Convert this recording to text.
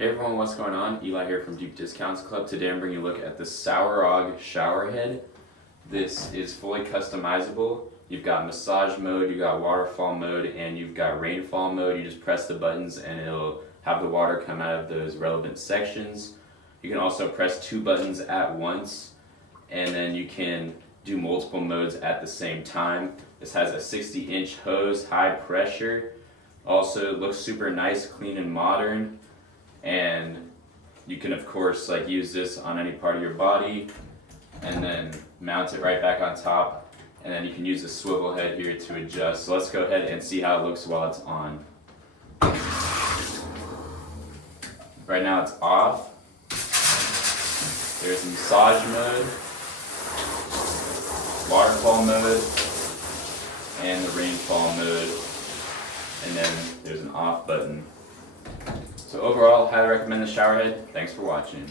Hey everyone, what's going on? Eli here from Deep Discounts Club. Today I'm bringing you a look at the Sourog shower head. This is fully customizable. You've got massage mode, you've got waterfall mode, and you've got rainfall mode. You just press the buttons and it'll have the water come out of those relevant sections. You can also press two buttons at once, and then you can do multiple modes at the same time. This has a 60-inch hose, high pressure. Also, it looks super nice, clean, and modern. And you can of course use this on any part of your body and then mount it right back on top, and then you can use the swivel head here to adjust. So let's go ahead and see how it looks while it's on. Right now it's off. There's massage mode, waterfall mode, and the rainfall mode, and then there's an off button. So overall, highly recommend the shower head. Thanks for watching.